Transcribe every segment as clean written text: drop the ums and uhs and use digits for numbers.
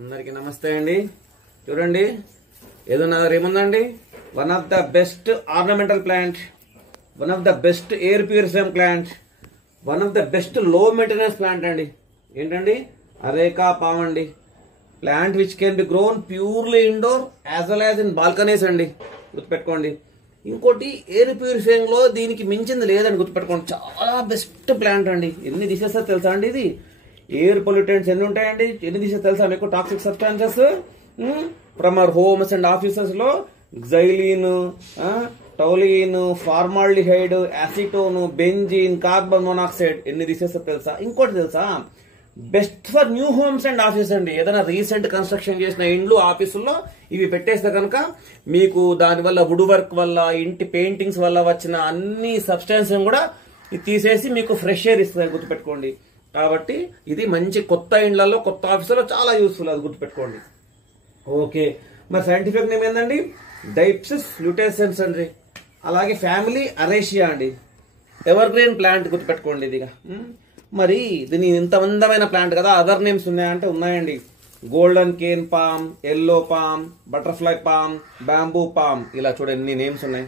అందరికీ నమస్తే అండి. చూడండి, ఏదో నా దగ్గర ఏముందండి, one of the best ornamental plant, one of the best air purifying plant, one of the best low maintenance plant అండి. ఏంటండి? అరేకా పామ్ అండి. Plant which can be grown purely indoor as well as in balconies అండి. గుర్తుపెట్టుకోండి. ఇంకోటి air purifying లో దీనికి మించింది లేదండి. గుర్తుపెట్టుకోండి, చాలా బెస్ట్ ప్లాంట్ అండి. ఎన్ని తీసేస్తా తెలుసా అండి? ఇది ఎయిర్ పొల్యూటెంట్స్ ఎన్ని ఉంటాయండి, ఎన్ని తీసేస్తా తెలుసా మీకు? Toxic substances from our homes and offices లో xylene, toluene, formaldehyde, acetone, benzene, carbon monoxide ఎన్ని తీసేస్తా తెలుసా? ఇంకోటి తెలుసా? Best for new homes and office అండి. ఏదైనా రీసెంట్ కన్స్ట్రక్షన్ చేసిన ఇండ్లు, ఆఫీసుల్లో ఇవి పెట్టేస్తే కనుక మీకు దానివల్ల వుడ్ వర్క్ వల్ల, ఇంటి పెయింటింగ్స్ వల్ల వచ్చిన అన్ని సబ్స్టాన్స్ కూడా ఇది తీసేసి మీకు ఫ్రెష్ ఎయిర్ ఇస్తుంది. గుర్తుపెట్టుకోండి. కాబట్టి ఇది మంచి కొత్త ఇండ్లలో, కొత్త ఆఫీసులో చాలా యూస్ఫుల్. అది గుర్తుపెట్టుకోండి. ఓకే, మరి సైంటిఫిక్ నేమ్ ఏందండి? డైప్సిస్ ల్యూటెసెన్స్ అండి. అలాగే ఫ్యామిలీ అరేషియా అండి. Ever green plant. గుర్తుపెట్టుకోండి ఇదిగా. మరి దీని ఇంత అందమైన ప్లాంట్ కదా, అదర్ నేమ్స్ ఉన్నాయంటే ఉన్నాయండి. Golden cane palm, yellow palm, butterfly palm, bamboo palm, ఇలా చూడండి ఎన్ని నేమ్స్ ఉన్నాయి.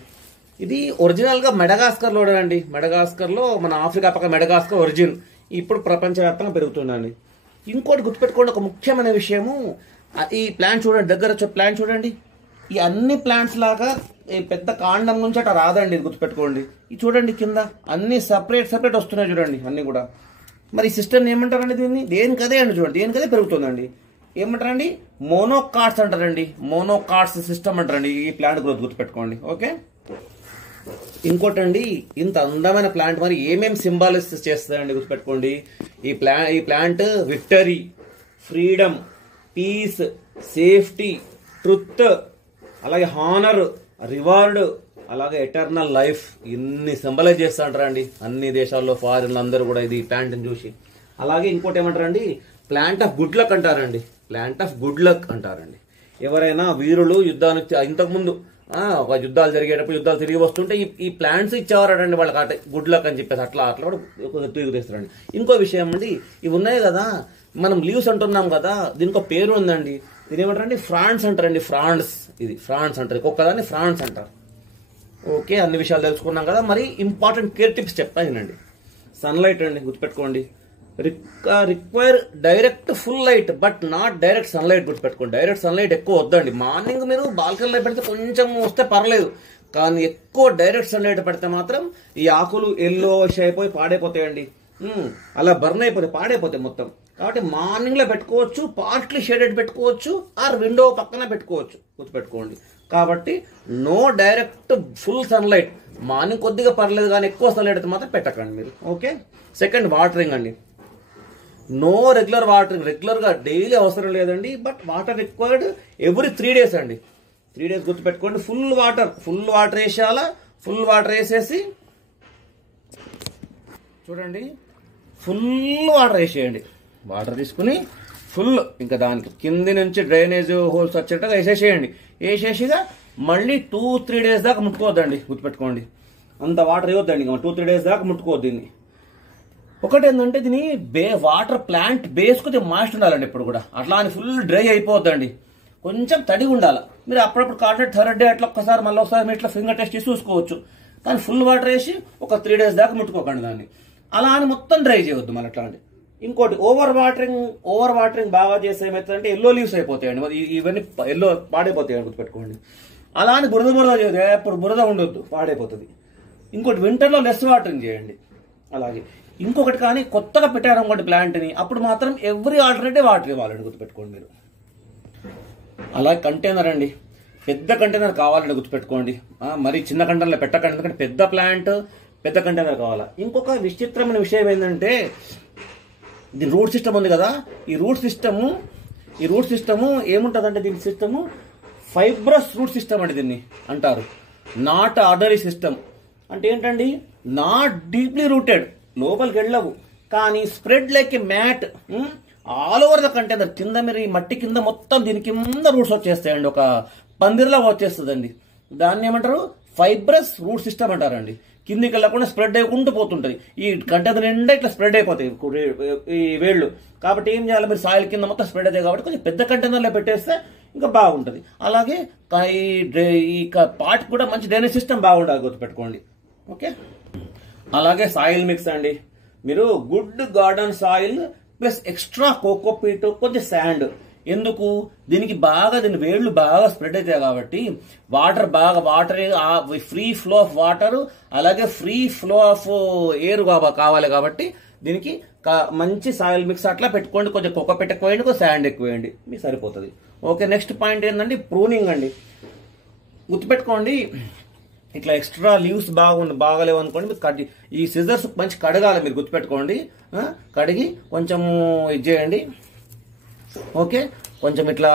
ఇది ఒరిజినల్ గా మెడగాస్కర్ లో అండి. మెడగాస్కర్ లో, మన ఆఫ్రికా పక్క మెడగాస్కర్ ఒరిజిన్. ఇప్పుడు ప్రపంచవ్యాప్తంగా పెరుగుతుందండి. ఇంకోటి గుర్తుపెట్టుకోండి, ఒక ముఖ్యమైన విషయము, ఈ ప్లాంట్ చూడండి, దగ్గర ప్లాంట్ చూడండి. ఈ అన్ని ప్లాంట్స్ లాగా ఈ పెద్ద కాండం నుంచి అట్లా రాదండి. ఇది గుర్తుపెట్టుకోండి. ఇది చూడండి, కింద అన్ని సపరేట్ సపరేట్ వస్తున్నాయి చూడండి, అన్ని కూడా. మరి ఈ సిస్టమ్ ఏమంటారండి? దీన్ని దేనికదే అండి, చూడండి దేనికదే పెరుగుతుందండి. ఏమంటారండి? మోనోకాట్స్ అంటారండి. మోనోకాట్స్ సిస్టమ్ అంటారండి ఈ ప్లాంట్ గ్రోత్. గుర్తుపెట్టుకోండి. ఓకే, ఇంకోటండి, ఇంత అందమైన ప్లాంట్ మరి ఏమేమి సింబాలిస్ చేస్తుందండి? గుర్తుపెట్టుకోండి. ఈ plant victory, freedom, peace, safety, truth, అలాగే హానర్, రివార్డ్, అలాగే ఎటర్నల్ లైఫ్, ఇన్ని సింబలైజ్ చేస్తూ అంటారండి అన్ని దేశాల్లో, ఫారిన్ అందరూ కూడా ఇది ప్లాంట్ని చూసి. అలాగే ఇంకోటి ఏమంటారండి? ప్లాంట్ ఆఫ్ గుడ్ లక్ అంటారండి. ప్లాంట్ ఆఫ్ గుడ్ లక్ అంటారండి. ఎవరైనా వీరులు యుద్ధానికి ఇంతకుముందు ఒక యుద్ధాలు జరిగేటప్పుడు, యుద్ధాలు తిరిగి వస్తుంటే ఈ ప్లాంట్స్ ఇచ్చేవారండి వాళ్ళకి, అటే గుడ్ లక్ అని చెప్పేసి అట్లా అట్లా కూడా తిరిగి తెస్తారండి. ఇంకో విషయం అండి, ఇవి ఉన్నాయి కదా మనం లీవ్స్ అంటున్నాం కదా, దీనికి ఒక పేరు ఉందండి. దీని ఏమంటారండి? ఫ్రాన్స్ అంటారండి. ఫ్రాన్స్, ఇది ఫ్రాన్స్ అంటారు. ఒక్కదాన్ని ఫ్రాన్స్ అంటారు. ఓకే, అన్ని విషయాలు తెలుసుకున్నాం కదా. మరి ఇంపార్టెంట్ కేర్ టిప్స్ చెప్తానండి. సన్లైట్ అండి. గుర్తుపెట్టుకోండి. Require direct full light but not direct sunlight. గుర్తుపెట్టుకోండి. డైరెక్ట్ సన్లైట్ ఎక్కువ వద్దండి. మార్నింగ్ మీరు బాల్కనీలో పెడితే కొంచెం వస్తే పర్లేదు, కానీ ఎక్కువ డైరెక్ట్ సన్లైట్ పెడితే మాత్రం ఈ ఆకులు ఎల్లో అయిపోయి పాడైపోతాయండి. అలా బర్న్ అయిపోతాయి, పాడైపోతాయి మొత్తం. కాబట్టి మార్నింగ్ లో పెట్టుకోవచ్చు, పార్ట్లీ షేడెడ్ పెట్టుకోవచ్చు, ఆర్ విండో పక్కన పెట్టుకోవచ్చు. గుర్తుపెట్టుకోండి. కాబట్టి no direct full sunlight. Morning కొద్దిగా పర్లేదు, కానీ ఎక్కువ సన్లైట్ అయితే మాత్రం పెట్టకండి మీరు. ఓకే. సెకండ్, వాటరింగ్ అండి. No regular watering. రెగ్యులర్ గా డైలీ అవసరం లేదండి, but water required every 3 days అండి. 3 days. గుర్తుపెట్టుకోండి. ఫుల్ వాటర్ వేసేయాలా. ఫుల్ వాటర్ వేసేసి చూడండి, ఫుల్ వాటర్ వేసేయండి. వాటర్ తీసుకుని ఫుల్, ఇంకా దానికి కింది నుంచి డ్రైనేజ్ హోల్స్ వచ్చేట్టుగా వేసేసేయండి. వేసేసిగా మళ్ళీ 2-3 days దాకా ముట్టుకోవద్దండి. గుర్తుపెట్టుకోండి. అంత వాటర్ ఇవ్వద్దండి, 2-3 days దాకా ముట్టుకోవద్దు దీన్ని. ఒకటి ఏంటంటే, దీని వాటర్ ప్లాంట్ బేస్ కొద్దిగా మాయిస్ట్ ఉండాలండి ఎప్పుడు కూడా. అట్లా అని ఫుల్ డ్రై అయిపోద్దండి, కొంచెం తడి ఉండాలి. మీరు అప్పుడప్పుడు కార్డెట్ థర్డ్ డే అట్లా ఒక్కసారి మళ్ళీ ఒకసారి మీరు ఇట్లా ఫింగర్ టెస్ట్ చేసి చూసుకోవచ్చు. కానీ ఫుల్ వాటర్ వేసి ఒక 3 days దాకా ముట్టుకోకండి దాన్ని. అలా అని మొత్తం డ్రై చేయవద్దు మళ్ళీ అట్లా అండి. ఇంకోటి, ఓవర్ వాటరింగ్ బాగా చేస్తే ఏమవుతుందంటే ఎల్లో లీవ్స్ అయిపోతాయండి. మరి ఇవన్నీ ఎల్లో పాడైపోతాయండి. గుర్తుపెట్టుకోండి. అలా అని బురద చేయదు, ఎప్పుడు బురద ఉండొద్దు, పాడైపోతుంది. ఇంకోటి, వింటర్లో లెస్ వాటరింగ్ చేయండి. అలాగే ఇంకొకటి, కానీ కొత్తగా పెట్టారనుకోండి ప్లాంట్ని, అప్పుడు మాత్రం ఎవ్రీ ఆల్టర్నేటివ్ వాటర్ ఇవ్వాలండి. గుర్తుపెట్టుకోండి మీరు. అలాగే కంటైనర్ అండి. పెద్ద కంటైనర్ కావాలండి. గుర్తుపెట్టుకోండి. మరి చిన్న కంటైనర్లో పెట్టకండి, ఎందుకంటే పెద్ద ప్లాంట్ పెద్ద కంటైనర్ కావాలా. ఇంకొక విచిత్రమైన విషయం ఏంటంటే, ఇది రూట్ సిస్టమ్ ఉంది కదా, ఈ రూట్ సిస్టము ఏముంటుందంటే, దీని సిస్టము ఫైబ్రస్ రూట్ సిస్టమ్ అండి దీన్ని అంటారు. నాట్ ఆర్డరీ సిస్టమ్ అంటే ఏంటండి? నాట్ డీప్లీ రూటెడ్, లోపలికి వెళ్ళవు, కానీ spread like a mat all over the container. కింద మీరు ఈ మట్టి కింద మొత్తం దీని కింద రూట్స్ వచ్చేస్తాయండి, ఒక పందిరిలాగా వచ్చేస్తుందండి. దాన్ని ఏమంటారు? ఫైబ్రస్ రూట్ సిస్టమ్ అంటారండి. కిందికి వెళ్ళకుండా స్ప్రెడ్ అయ్యకుండా పోతుంటది. ఈ కంటైనర్ నిండా ఇట్లా స్ప్రెడ్ అయిపోతాయి ఈ వేళ్ళు. కాబట్టి ఏం చేయాలి, మీరు సాయిల్ కింద మొత్తం స్ప్రెడ్ అవుతాయి కాబట్టి కొంచెం పెద్ద కంటైనర్లో పెట్టేస్తే ఇంకా బాగుంటుంది. అలాగే ఈ పాట్ కూడా మంచి డ్రైనేజ్ సిస్టమ్ బాగుండాలి, గుర్తుపెట్టుకోండి. ఓకే, అలాగే సాయిల్ మిక్స్ అండి. మీరు good garden soil plus extra cocopeat, కొంచెం శాండ్. ఎందుకు, దీనికి దీని వేళ్లు బాగా స్ప్రెడ్ అవుతాయి కాబట్టి water free flow of water, అలాగే ఫ్రీ ఫ్లో ఆఫ్ ఎయిర్ కావాలి కాబట్టి దీనికి మంచి సాయిల్ మిక్స్ అట్లా పెట్టుకోండి. కొంచెం కోకోపీట్ ఎక్కువ వేయండి, కొంచెం శాండ్ ఎక్కువ వేయండి, మీకు సరిపోతుంది. ఓకే, నెక్స్ట్ పాయింట్ ఏంటంటే ప్రూనింగ్ అండి. గుర్తుపెట్టుకోండి, ఇట్లా ఎక్స్ట్రా లీవ్స్ బాగలేవు అనుకోండి, ఈ సిజర్స్ మంచి కడగాలి, మీరు గుర్తుపెట్టుకోండి. కడిగి కొంచెము ఇది చేయండి. ఓకే, కొంచెం ఇట్లా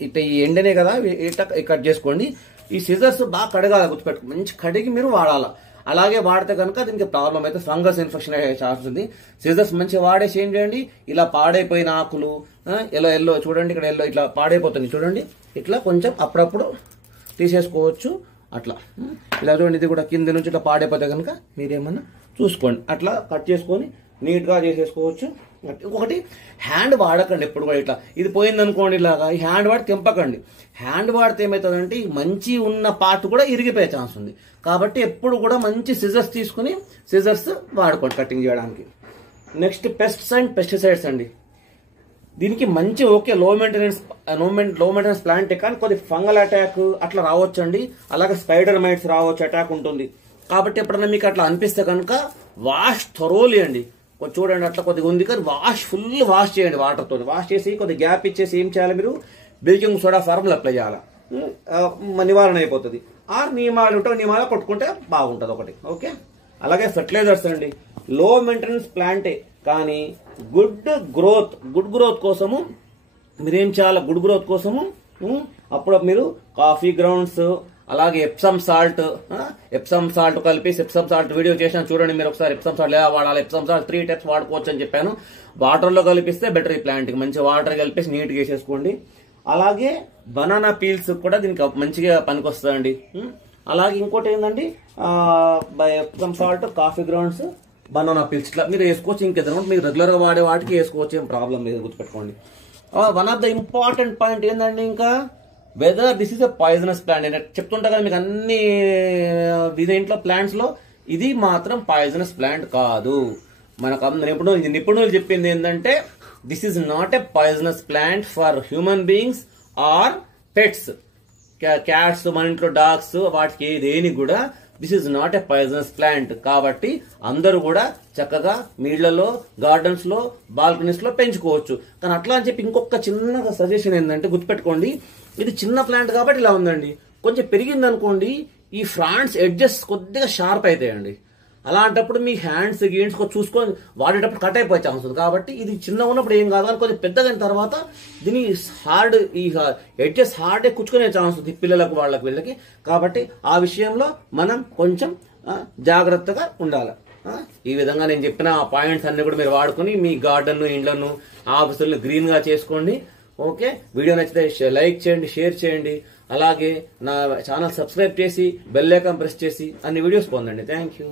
ఈ ఎండనే కదా ఇట్లా కట్ చేసుకోండి. ఈ సిజర్స్ బాగా కడగాలి, గుర్తుపెట్టుకోండి. మంచి కడిగి మీరు వాడాలి. అలాగే వాడితే కనుక దీనికి ప్రాబ్లం అయితే ఫంగస్ ఇన్ఫెక్షన్ అయ్యే ఛాన్స్ ఉంది. సిజర్స్ మంచిగా వాడేసి ఏం చేయండి, ఇలా పాడైపోయిన ఆకులు ఎల్లో చూడండి, ఇక్కడ ఎల్లో ఇట్లా పాడైపోతుంది చూడండి, ఇట్లా కొంచెం అప్పుడప్పుడు తీసేసుకోవచ్చు. అట్లా ఇలా చూడండి, ఇది కూడా కింద నుంచి ఇట్లా పాడైపోతే కనుక మీరేమన్నా చూసుకోండి, అట్లా కట్ చేసుకొని నీట్గా చేసేసుకోవచ్చు. ఇంకొకటి, హ్యాండ్ వాడకండి ఎప్పుడు కూడా. ఇట్లా ఇది పోయింది అనుకోండి, ఇలాగా ఈ హ్యాండ్ వాడి తెంపకండి. హ్యాండ్ వాడితే ఏమవుతుందంటే మంచి ఉన్న పార్ట్ కూడా ఇరిగిపోయే ఛాన్స్ ఉంది. కాబట్టి ఎప్పుడు కూడా మంచి సిజర్స్ తీసుకుని సిజర్స్ వాడుకోండి కటింగ్ చేయడానికి. నెక్స్ట్ పెస్ట్స్ అండ్ పెస్టిసైడ్స్ అండి. దీనికి మంచి ఓకే లో మెయింటెనెన్స్ ప్లాంట్, కానీ కొద్ది ఫంగల్ అటాక్ అట్లా రావచ్చండి. అలాగే స్పైడర్ మైట్స్ రావచ్చు, అటాక్ ఉంటుంది. కాబట్టి ఎప్పుడన్నా మీకు అట్లా అనిపిస్తే కనుక వాష్ థరోలీ అండి. చూడండి అట్లా కొద్దిగా ఉంది కానీ ఫుల్ వాష్ చేయండి వాటర్తో. వాష్ చేసి కొద్దిగా గ్యాప్ ఇచ్చేసి ఏం చేయాలి, మీరు బేకింగ్ సోడా ఫార్ములా అప్లై చేయాలి, నివారణ అయిపోతుంది. నియమాలు కొట్టుకుంటే బాగుంటుంది ఒకటి. ఓకే, అలాగే ఫెర్టిలైజర్స్ అండి. లో మెయింటెనెన్స్ ప్లాంటే కానీ గుడ్ గ్రోత్ కోసము మీరేం చేయాలి, గుడ్ గ్రోత్ కోసము అప్పుడు మీరు కాఫీ గ్రౌండ్స్, అలాగే ఎప్సమ్ సాల్ట్ కలిపి ఎప్సమ్ సాల్ట్ వీడియో చేసినా చూడండి మీరు ఒకసారి. ఎప్సమ్ సాల్ట్ ఎలా వాడాలి, ఎప్సమ్ సాల్ట్ 3 టైప్స్ వాడుకోవచ్చు అని చెప్పాను. వాటర్లో కలిపిస్తే బెటర్, ఈ ప్లాంట్కి మంచి వాటర్ కలిపేసి నీట్గా వేసేసుకోండి. అలాగే బనానా పీల్స్ కూడా దీనికి మంచిగా పనికొస్తుందండి. అలాగే ఇంకోటి ఏంటండి, Epsom salt, coffee grounds, banana peels ఇట్లా మీరు వేసుకోవచ్చు. ఇంకేదైనా మీరు రెగ్యులర్గా వాడే వాటికి వేసుకోవచ్చు, ఏం ప్రాబ్లం లేదు, గుర్తుపెట్టుకోండి. One of the important point ఏంటండి, ఇంకా whether this is a poisonous plant. నేను చెప్తుంటా కదా మీకు అన్ని దీంట్లో ప్లాంట్స్ లో ఇది మాత్రం పాయిజనస్ ప్లాంట్ కాదు. మనకు నిపుణులు చెప్పింది ఏంటంటే this is not a poisonous plant for human beings or pets. Cats, మన ఇంట్లో డాగ్స్, వాటికి దేనికి కూడా this is not a poisonous plant. కాబట్టి అందరూ కూడా చక్కగా మీ ఇళ్లలో, గార్డెన్స్ లో, బాల్కనీస్ లో పెంచుకోవచ్చు. కానీ అట్లా అని చెప్పి ఇంకొక చిన్న సజెషన్ ఏంటంటే, గుర్తుపెట్టుకోండి, ఇది చిన్న ప్లాంట్ కాబట్టి ఇలా ఉందండి. కొంచెం పెరిగింది అనుకోండి, ఈ ఫ్రాంట్స్ ఎడ్జెస్ కొద్దిగా షార్ప్ అవుతాయండి. అలాంటప్పుడు మీ హ్యాండ్స్ చూసుకొని వాడేటప్పుడు కట్ అయిపోయే ఛాన్స్ ఉంది. కాబట్టి ఇది చిన్న ఉన్నప్పుడు ఏం కాదు, కానీ కొంచెం పెద్దగైన తర్వాత దీని ఈ ఎడ్జెస్ హార్డే కుచ్చుకునే ఛాన్స్ ఉంది పిల్లలకు, వీళ్ళకి. కాబట్టి ఆ విషయంలో మనం కొంచెం జాగ్రత్తగా ఉండాలి. ఈ విధంగా నేను చెప్పిన ఆ పాయింట్స్ అన్ని కూడా మీరు వాడుకొని మీ గార్డెన్, ఇండ్లను, ఆఫీసులను గ్రీన్ గా చేసుకోండి. ఓకే, వీడియో నచ్చితే లైక్ చేయండి, షేర్ చేయండి. అలాగే నా ఛానల్ సబ్స్క్రైబ్ చేసి బెల్ ఐకాన్ ప్రెస్ చేసి అన్ని వీడియోస్ పొందండి. Thank you.